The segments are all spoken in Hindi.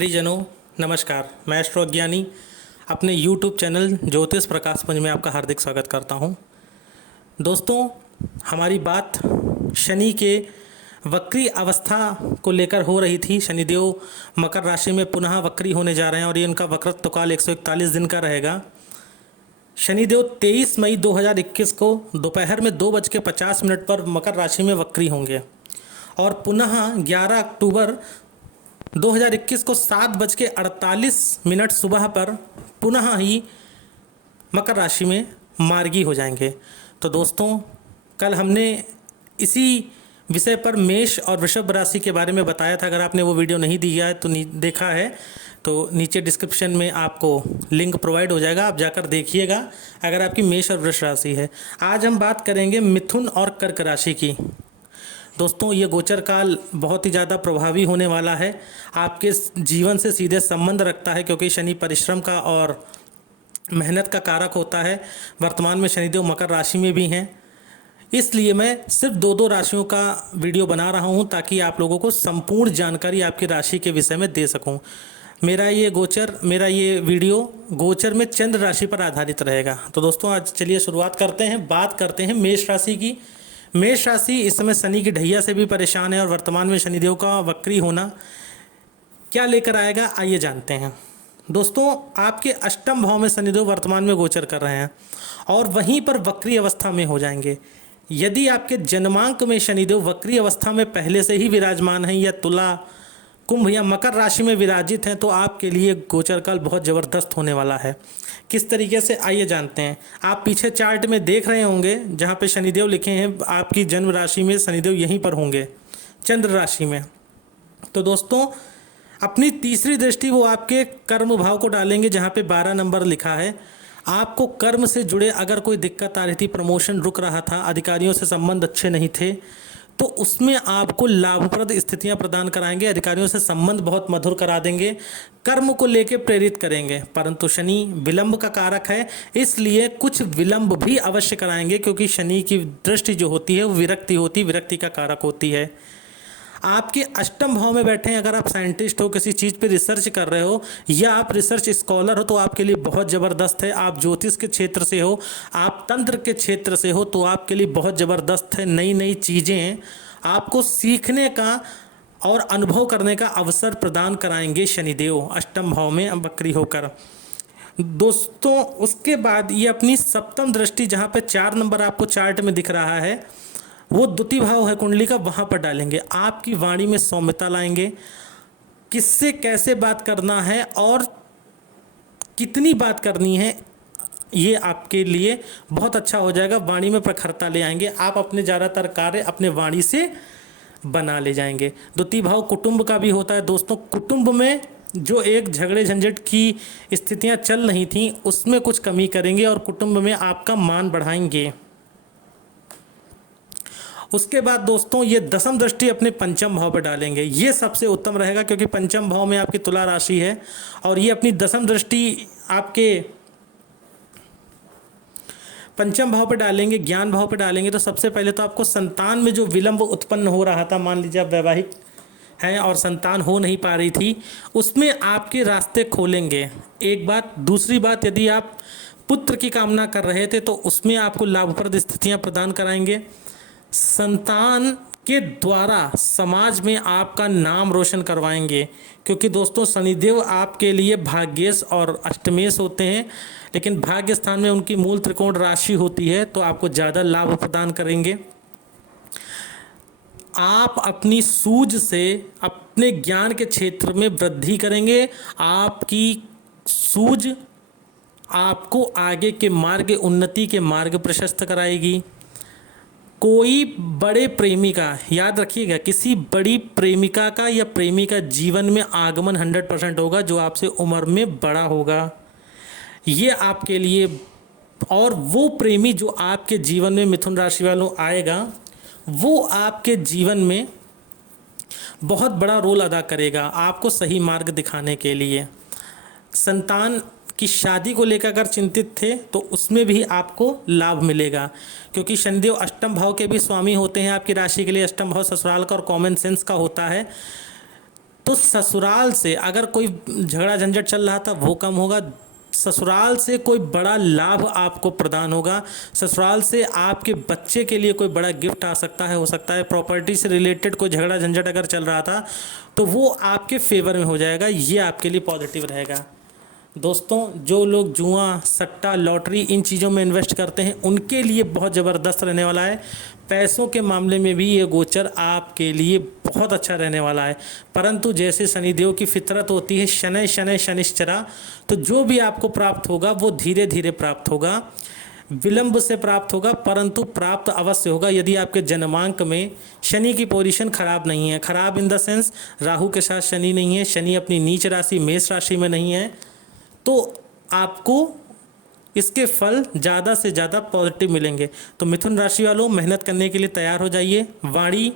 प्रियजनों नमस्कार। मैं एस्ट्रो ज्ञानी अपने YouTube चैनल ज्योतिष प्रकाश पुंज में आपका हार्दिक स्वागत करता हूं। दोस्तों, हमारी बात शनि के वक्री अवस्था को लेकर हो रही थी। शनिदेव मकर राशि में पुनः वक्री होने जा रहे हैं और ये इनका वक्रत्व काल 141 दिन का रहेगा। शनिदेव 23 मई 2021 को दोपहर में 2:50 पर मकर राशि में वक्री होंगे और पुनः 11 अक्टूबर 2021 को 7:48 सुबह पर पुनः ही मकर राशि में मार्गी हो जाएंगे। तो दोस्तों, कल हमने इसी विषय पर मेष और वृषभ राशि के बारे में बताया था। अगर आपने वो वीडियो नहीं दिया है तो देखा है तो नीचे डिस्क्रिप्शन में आपको लिंक प्रोवाइड हो जाएगा, आप जाकर देखिएगा अगर आपकी मेष और वृष राशि है। आज हम बात करेंगे मिथुन और कर्क राशि की। दोस्तों, ये गोचर काल बहुत ही ज़्यादा प्रभावी होने वाला है, आपके जीवन से सीधे संबंध रखता है क्योंकि शनि परिश्रम का और मेहनत का कारक होता है। वर्तमान में शनिदेव मकर राशि में भी हैं, इसलिए मैं सिर्फ दो राशियों का वीडियो बना रहा हूं ताकि आप लोगों को संपूर्ण जानकारी आपकी राशि के विषय में दे सकूं। मेरा ये वीडियो गोचर में चंद्र राशि पर आधारित रहेगा। तो दोस्तों, आज चलिए शुरुआत करते हैं। बात करते हैं मेष राशि की। मेष राशि इस समय शनि की ढैया से भी परेशान है और वर्तमान में शनिदेव का वक्री होना क्या लेकर आएगा, आइए जानते हैं। दोस्तों, आपके अष्टम भाव में शनिदेव वर्तमान में गोचर कर रहे हैं और वहीं पर वक्री अवस्था में हो जाएंगे। यदि आपके जन्मांक में शनिदेव वक्री अवस्था में पहले से ही विराजमान हैं या तुला, कुंभ या मकर राशि में विराजित हैं तो आपके लिए गोचर काल बहुत ज़बरदस्त होने वाला है। किस तरीके से, आइए जानते हैं। आप पीछे चार्ट में देख रहे होंगे जहाँ पे शनिदेव लिखे हैं, आपकी जन्म राशि में शनिदेव यहीं पर होंगे, चंद्र राशि में। तो दोस्तों, अपनी तीसरी दृष्टि वो आपके कर्म भाव को डालेंगे जहाँ पे 12 नंबर लिखा है। आपको कर्म से जुड़े अगर कोई दिक्कत आ रही थी, प्रमोशन रुक रहा था, अधिकारियों से संबंध अच्छे नहीं थे, तो उसमें आपको लाभप्रद स्थितियां प्रदान कराएंगे। अधिकारियों से संबंध बहुत मधुर करा देंगे, कर्म को लेके प्रेरित करेंगे। परंतु शनि विलंब का कारक है, इसलिए कुछ विलंब भी अवश्य कराएंगे क्योंकि शनि की दृष्टि जो होती है वो विरक्ति का कारक होती है। आपके अष्टम भाव में बैठे हैं, अगर आप साइंटिस्ट हो, किसी चीज़ पे रिसर्च कर रहे हो या आप रिसर्च स्कॉलर हो तो आपके लिए बहुत ज़बरदस्त है। आप ज्योतिष के क्षेत्र से हो, आप तंत्र के क्षेत्र से हो तो आपके लिए बहुत ज़बरदस्त है। नई नई चीज़ें आपको सीखने का और अनुभव करने का अवसर प्रदान कराएंगे शनिदेव अष्टम भाव में वक्री होकर। दोस्तों, उसके बाद ये अपनी सप्तम दृष्टि जहाँ पे 4 नंबर आपको चार्ट में दिख रहा है, वो द्वितीय भाव है कुंडली का, वहाँ पर डालेंगे। आपकी वाणी में सौम्यता लाएंगे, किससे कैसे बात करना है और कितनी बात करनी है, ये आपके लिए बहुत अच्छा हो जाएगा। वाणी में प्रखरता ले आएंगे, आप अपने ज़्यादातर कार्य अपने वाणी से बना ले जाएंगे। द्वितीय भाव कुटुंब का भी होता है। दोस्तों, कुटुंब में जो एक झगड़े झंझट की स्थितियाँ चल रही थी उसमें कुछ कमी करेंगे और कुटुंब में आपका मान बढ़ाएंगे। उसके बाद दोस्तों, ये दसम दृष्टि अपने पंचम भाव पर डालेंगे। ये सबसे उत्तम रहेगा क्योंकि पंचम भाव में आपकी तुला राशि है और ये अपनी दसम दृष्टि आपके पंचम भाव पर डालेंगे, ज्ञान भाव पर डालेंगे। तो सबसे पहले तो आपको संतान में जो विलंब उत्पन्न हो रहा था, मान लीजिए आप वैवाहिक हैं और संतान हो नहीं पा रही थी, उसमें आपके रास्ते खोलेंगे, एक बात। दूसरी बात, यदि आप पुत्र की कामना कर रहे थे तो उसमें आपको लाभप्रद स्थितियाँ प्रदान कराएंगे। संतान के द्वारा समाज में आपका नाम रोशन करवाएंगे क्योंकि दोस्तों, शनिदेव आपके लिए भाग्येश और अष्टमेश होते हैं, लेकिन भाग्य स्थान में उनकी मूल त्रिकोण राशि होती है तो आपको ज़्यादा लाभ प्रदान करेंगे। आप अपनी सूझ से अपने ज्ञान के क्षेत्र में वृद्धि करेंगे। आपकी सूझ आपको आगे के मार्ग, उन्नति के मार्ग प्रशस्त कराएगी। कोई बड़े प्रेमिका, याद रखिएगा, किसी बड़ी प्रेमिका का या प्रेमी का जीवन में आगमन 100% होगा जो आपसे उम्र में बड़ा होगा। ये आपके लिए, और वो प्रेमी जो आपके जीवन में मिथुन राशि वालों आएगा वो आपके जीवन में बहुत बड़ा रोल अदा करेगा, आपको सही मार्ग दिखाने के लिए। संतान की शादी को लेकर अगर चिंतित थे तो उसमें भी आपको लाभ मिलेगा क्योंकि शनिदेव अष्टम भाव के भी स्वामी होते हैं। आपकी राशि के लिए अष्टम भाव ससुराल का और कॉमन सेंस का होता है। तो ससुराल से अगर कोई झगड़ा झंझट चल रहा था वो कम होगा, ससुराल से कोई बड़ा लाभ आपको प्रदान होगा, ससुराल से आपके बच्चे के लिए कोई बड़ा गिफ्ट आ सकता है, हो सकता है प्रॉपर्टी से रिलेटेड कोई झगड़ा झंझट अगर चल रहा था तो वो आपके फेवर में हो जाएगा, ये आपके लिए पॉजिटिव रहेगा। दोस्तों, जो लोग जुआ, सट्टा, लॉटरी इन चीज़ों में इन्वेस्ट करते हैं उनके लिए बहुत ज़बरदस्त रहने वाला है। पैसों के मामले में भी ये गोचर आपके लिए बहुत अच्छा रहने वाला है। परंतु जैसे शनिदेव की फितरत होती है शनै शनै शनिश्चरा, तो जो भी आपको प्राप्त होगा वो धीरे धीरे प्राप्त होगा, विलंब से प्राप्त होगा, परंतु प्राप्त अवश्य होगा यदि आपके जन्मांक में शनि की पोजीशन खराब नहीं है। खराब इन द सेंस राहु के साथ शनि नहीं है, शनि अपनी नीच राशि मेष राशि में नहीं है, तो आपको इसके फल ज़्यादा से ज़्यादा पॉजिटिव मिलेंगे। तो मिथुन राशि वालों, मेहनत करने के लिए तैयार हो जाइए। वाणी,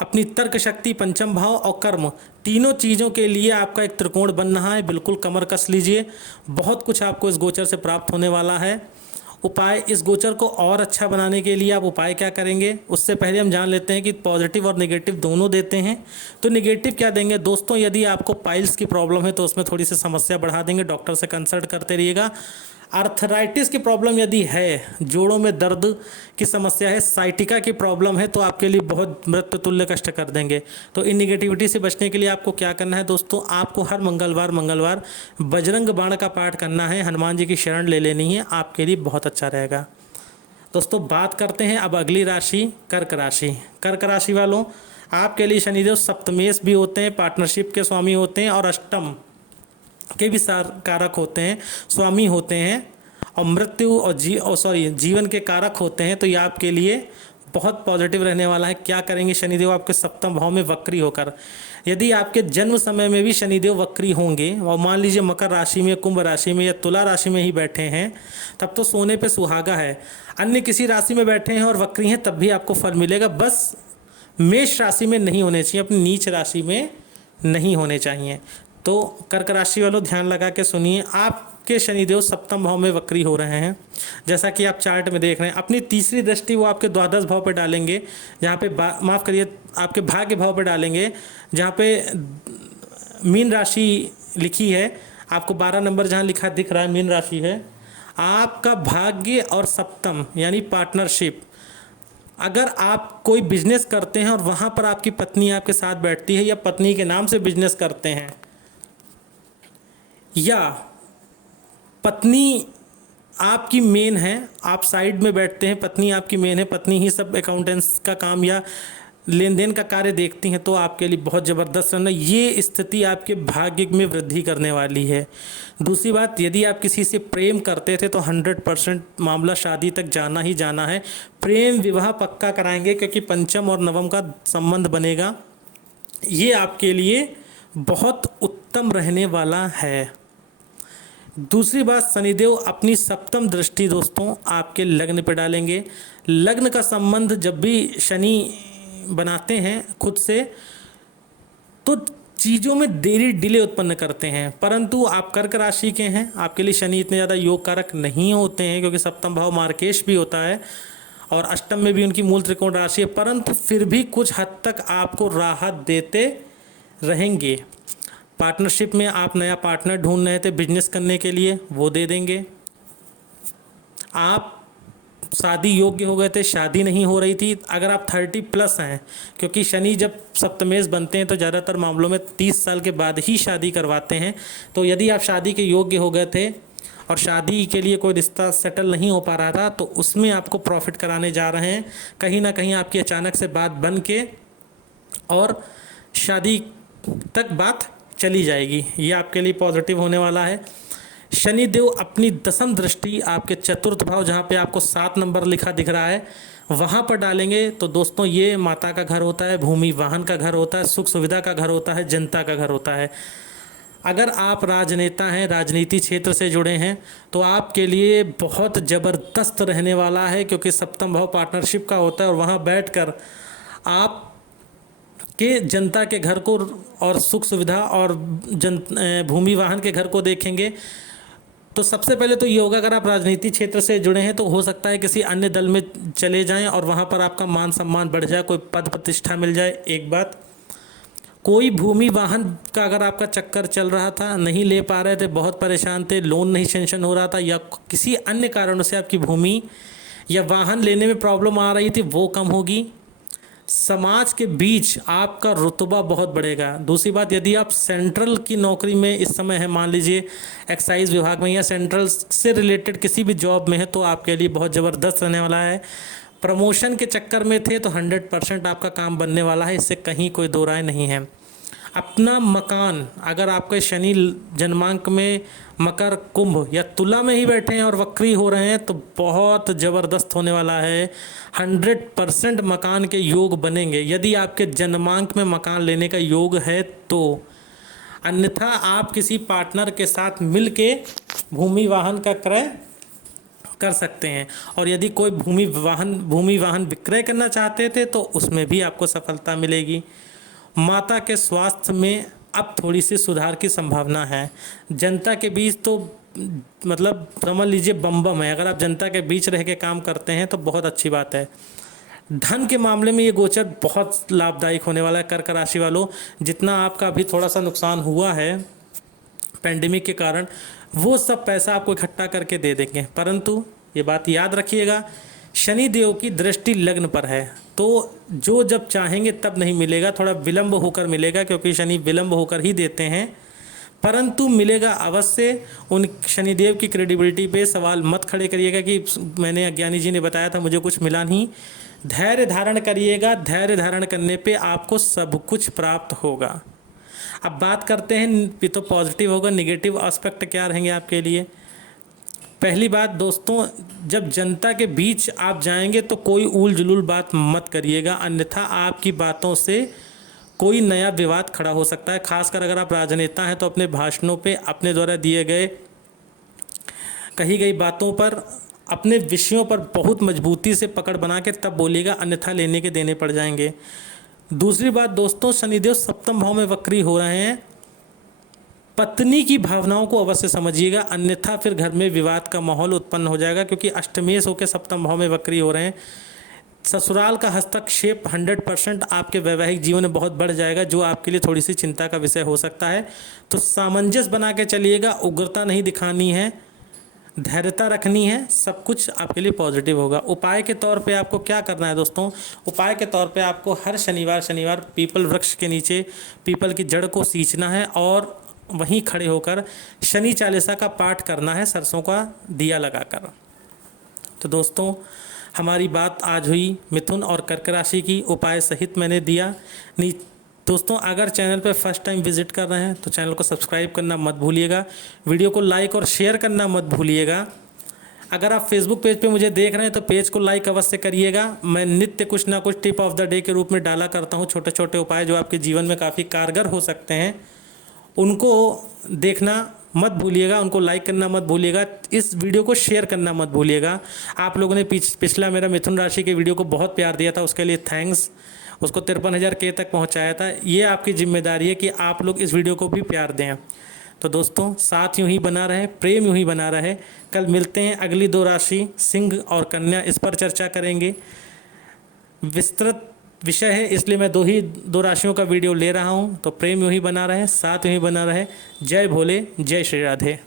अपनी तर्क शक्ति, पंचम भाव और कर्म तीनों चीज़ों के लिए आपका एक त्रिकोण बन रहा है, बिल्कुल कमर कस लीजिए। बहुत कुछ आपको इस गोचर से प्राप्त होने वाला है। उपाय, इस गोचर को और अच्छा बनाने के लिए आप उपाय क्या करेंगे, उससे पहले हम जान लेते हैं कि पॉजिटिव और नेगेटिव दोनों देते हैं। तो नेगेटिव क्या देंगे दोस्तों, यदि आपको पाइल्स की प्रॉब्लम है तो उसमें थोड़ी सी समस्या बढ़ा देंगे, डॉक्टर से कंसल्ट करते रहिएगा। आर्थराइटिस की प्रॉब्लम यदि है, जोड़ों में दर्द की समस्या है, साइटिका की प्रॉब्लम है, तो आपके लिए बहुत मृत्यु तुल्य कष्ट कर देंगे। तो इन निगेटिविटी से बचने के लिए आपको क्या करना है दोस्तों, आपको हर मंगलवार बजरंग बाण का पाठ करना है, हनुमान जी की शरण ले लेनी है, आपके लिए बहुत अच्छा रहेगा। दोस्तों, बात करते हैं अब अगली राशि कर्क राशि। कर्क राशि वालों, आपके लिए शनिदेव सप्तमेश भी होते हैं, पार्टनरशिप के स्वामी होते हैं और अष्टम के भी कारक होते हैं, स्वामी होते हैं, और मृत्यु और जीवन के कारक होते हैं। तो ये आपके लिए बहुत पॉजिटिव रहने वाला है। क्या करेंगे शनिदेव आपके सप्तम भाव में वक्री होकर, यदि आपके जन्म समय में भी शनिदेव वक्री होंगे और मान लीजिए मकर राशि में, कुंभ राशि में या तुला राशि में ही बैठे हैं, तब तो सोने पे सुहागा है। अन्य किसी राशि में बैठे हैं और वक्री हैं तब भी आपको फल मिलेगा, बस मेष राशि में नहीं होने चाहिए, अपनी नीच राशि में नहीं होने चाहिए। तो कर्क राशि वालों ध्यान लगा के सुनिए, आपके शनिदेव सप्तम भाव में वक्री हो रहे हैं, जैसा कि आप चार्ट में देख रहे हैं। अपनी तीसरी दृष्टि वो आपके द्वादश भाव पर डालेंगे, जहाँ पे माफ़ करिए आपके भाग्य भाव पर डालेंगे, जहाँ पे मीन राशि लिखी है, आपको 12 नंबर जहाँ लिखा दिख रहा है मीन राशि है। आपका भाग्य और सप्तम यानी पार्टनरशिप, अगर आप कोई बिजनेस करते हैं और वहाँ पर आपकी पत्नी आपके साथ बैठती है या पत्नी के नाम से बिजनेस करते हैं, या पत्नी आपकी मेन है, आप साइड में बैठते हैं, पत्नी आपकी मेन है, पत्नी ही सब अकाउंटेंट्स का काम या लेन देन का कार्य देखती हैं, तो आपके लिए बहुत ज़बरदस्त रहना। ये स्थिति आपके भाग्य में वृद्धि करने वाली है। दूसरी बात, यदि आप किसी से प्रेम करते थे तो 100% मामला शादी तक जाना ही जाना है। प्रेम विवाह पक्का कराएंगे क्योंकि पंचम और नवम का संबंध बनेगा। ये आपके लिए बहुत उत्तम रहने वाला है। दूसरी बात, शनिदेव अपनी सप्तम दृष्टि दोस्तों आपके लग्न पर डालेंगे। लग्न का संबंध जब भी शनि बनाते हैं खुद से, तो चीज़ों में देरी डिले उत्पन्न करते हैं, परंतु आप कर्क राशि के हैं, आपके लिए शनि इतने ज़्यादा योग कारक नहीं होते हैं, क्योंकि सप्तम भाव मार्केश भी होता है और अष्टम में भी उनकी मूल त्रिकोण राशि है, परंतु फिर भी कुछ हद तक आपको राहत देते रहेंगे। पार्टनरशिप में आप नया पार्टनर ढूंढ रहे थे बिजनेस करने के लिए, वो दे देंगे। आप शादी योग्य हो गए थे, शादी नहीं हो रही थी, अगर आप 30+ हैं, क्योंकि शनि जब सप्तमेश बनते हैं तो ज़्यादातर मामलों में 30 साल के बाद ही शादी करवाते हैं। तो यदि आप शादी के योग्य हो गए थे और शादी के लिए कोई रिश्ता सेटल नहीं हो पा रहा था, तो उसमें आपको प्रॉफिट कराने जा रहे हैं। कहीं ना कहीं आपकी अचानक से बात बन के और शादी तक बात चली जाएगी, ये आपके लिए पॉजिटिव होने वाला है। शनिदेव अपनी दसम दृष्टि आपके चतुर्थ भाव, जहाँ पे आपको 7 नंबर लिखा दिख रहा है, वहाँ पर डालेंगे। तो दोस्तों, ये माता का घर होता है, भूमि वाहन का घर होता है, सुख सुविधा का घर होता है, जनता का घर होता है। अगर आप राजनेता हैं, राजनीति क्षेत्र से जुड़े हैं, तो आपके लिए बहुत ज़बरदस्त रहने वाला है, क्योंकि सप्तम भाव पार्टनरशिप का होता है और वहाँ बैठकर आप के जनता के घर को और सुख सुविधा और भूमि वाहन के घर को देखेंगे। तो सबसे पहले तो ये होगा, अगर आप राजनीति क्षेत्र से जुड़े हैं तो हो सकता है किसी अन्य दल में चले जाएं और वहाँ पर आपका मान सम्मान बढ़ जाए, कोई पद प्रतिष्ठा मिल जाए, एक बात। कोई भूमि वाहन का अगर आपका चक्कर चल रहा था, नहीं ले पा रहे थे, बहुत परेशान थे, लोन नहीं सेंक्शन हो रहा था, या किसी अन्य कारणों से आपकी भूमि या वाहन लेने में प्रॉब्लम आ रही थी, वो कम होगी। समाज के बीच आपका रुतबा बहुत बढ़ेगा। दूसरी बात, यदि आप सेंट्रल की नौकरी में इस समय है, मान लीजिए एक्साइज विभाग में या सेंट्रल से रिलेटेड किसी भी जॉब में है, तो आपके लिए बहुत ज़बरदस्त रहने वाला है। प्रमोशन के चक्कर में थे तो 100% आपका काम बनने वाला है, इससे कहीं कोई दो राय नहीं है। अपना मकान, अगर आपके शनि जन्मांक में मकर, कुंभ या तुला में ही बैठे हैं और वक्री हो रहे हैं, तो बहुत ज़बरदस्त होने वाला है। 100% मकान के योग बनेंगे यदि आपके जन्मांक में मकान लेने का योग है तो। अन्यथा आप किसी पार्टनर के साथ मिलके भूमि वाहन का क्रय कर सकते हैं। और यदि कोई भूमि वाहन विक्रय करना चाहते थे तो उसमें भी आपको सफलता मिलेगी। माता के स्वास्थ्य में अब थोड़ी सी सुधार की संभावना है। जनता के बीच तो मतलब समझ लीजिए बम बम है। अगर आप जनता के बीच रह के काम करते हैं तो बहुत अच्छी बात है। धन के मामले में ये गोचर बहुत लाभदायक होने वाला है। कर्क राशि वालों, जितना आपका अभी थोड़ा सा नुकसान हुआ है पैंडेमिक के कारण, वो सब पैसा आपको इकट्ठा करके दे देंगे। परंतु ये बात याद रखिएगा, शनि देव की दृष्टि लग्न पर है, तो जो जब चाहेंगे तब नहीं मिलेगा, थोड़ा विलंब होकर मिलेगा, क्योंकि शनि विलंब होकर ही देते हैं, परंतु मिलेगा अवश्य। उन शनिदेव की क्रेडिबिलिटी पे सवाल मत खड़े करिएगा कि मैंने अज्ञानी जी ने बताया था मुझे कुछ मिला नहीं। धैर्य धारण करिएगा, धैर्य धारण करने पे आपको सब कुछ प्राप्त होगा। अब बात करते हैं, ये तो पॉजिटिव होगा, निगेटिव एस्पेक्ट क्या रहेंगे आपके लिए। पहली बात दोस्तों, जब जनता के बीच आप जाएंगे तो कोई ऊल जुलूल बात मत करिएगा, अन्यथा आपकी बातों से कोई नया विवाद खड़ा हो सकता है। खासकर अगर आप राजनेता हैं तो अपने भाषणों पे, अपने द्वारा दिए गए कही गई बातों पर, अपने विषयों पर बहुत मजबूती से पकड़ बना के तब बोलिएगा, अन्यथा लेने के देने पड़ जाएंगे। दूसरी बात दोस्तों, शनिदेव सप्तम भाव में वक्री हो रहे हैं, पत्नी की भावनाओं को अवश्य समझिएगा, अन्यथा फिर घर में विवाद का माहौल उत्पन्न हो जाएगा, क्योंकि अष्टमेश होकर सप्तम भाव में वक्री हो रहे हैं। ससुराल का हस्तक्षेप 100% आपके वैवाहिक जीवन में बहुत बढ़ जाएगा, जो आपके लिए थोड़ी सी चिंता का विषय हो सकता है। तो सामंजस्य बना के चलिएगा, उग्रता नहीं दिखानी है, धैर्यता रखनी है, सब कुछ आपके लिए पॉजिटिव होगा। उपाय के तौर पे आपको क्या करना है दोस्तों, उपाय के तौर पे आपको हर शनिवार पीपल वृक्ष के नीचे पीपल की जड़ को सींचना है और वहीं खड़े होकर शनि चालीसा का पाठ करना है, सरसों का दिया लगाकर। तो दोस्तों, हमारी बात आज हुई मिथुन और कर्क राशि की, उपाय सहित मैंने दिया। दोस्तों, अगर चैनल पर फर्स्ट टाइम विजिट कर रहे हैं तो चैनल को सब्सक्राइब करना मत भूलिएगा, वीडियो को लाइक और शेयर करना मत भूलिएगा। अगर आप फेसबुक पेज पे मुझे देख रहे हैं तो पेज को लाइक अवश्य करिएगा। मैं नित्य कुछ ना कुछ टिप ऑफ द डे के रूप में डाला करता हूँ, छोटे छोटे उपाय जो आपके जीवन में काफ़ी कारगर हो सकते हैं, उनको देखना मत भूलिएगा, उनको लाइक करना मत भूलिएगा, इस वीडियो को शेयर करना मत भूलिएगा। आप लोगों ने पिछला मेरा मिथुन राशि के वीडियो को बहुत प्यार दिया था, उसके लिए थैंक्स। उसको 53,000 के तक पहुंचाया था। ये आपकी जिम्मेदारी है कि आप लोग इस वीडियो को भी प्यार दें। तो दोस्तों, साथ यूं ही बना रहे, प्रेम यूं ही बना रहे। कल मिलते हैं, अगली 2 राशि सिंह और कन्या, इस पर चर्चा करेंगे। विस्तृत विषय है, इसलिए मैं 2 राशियों का वीडियो ले रहा हूं। तो प्रेम यूं ही बना रहे, साथ यूं ही बना रहे। जय भोले, जय श्री राधे।